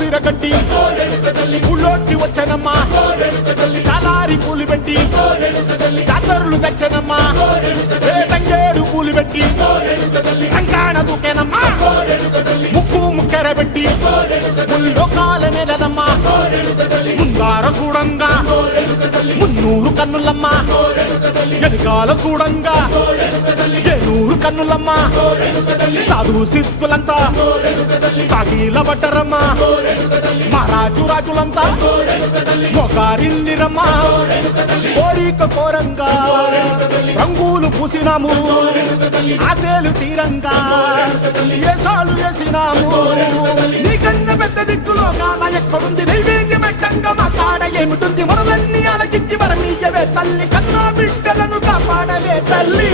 సిరగట్టి ఊళ్ళోకి వచ్చనమ్మా చాలారి పూలు పెట్టి జాతరులు తెచ్చనమ్మా తంగేడు పూలు పెట్టి కంకాణ దూకేనమ్మా ముక్కు ముక్కెర పెట్టి ముల్లోకాల నెలనమ్మా ముందార చూడంగా మున్నూరు కన్నులమ్మా వెనకాల చూడంగా ఏనూరు కన్నులమ్మా సాధు శిస్తులంతా సాగిల పడ్డరమ్మా మహారాజు రాజులంతా మొగారిందిరమ్మా కోరిక కోరంగా రంగులు పూసినాము ఆశలు తీరంగా ఏసాలు వేసినాము నీకన్నా పెద్ద దిక్కులో కాల ఎక్కడుంది నైవేద్యం ఎట్టంగా మా కాడ ఏమిటుంది మనలన్నీ అలగిచ్చి వరమీయవే తల్లి కన్నా బిడ్డలను కాపాడవే తల్లి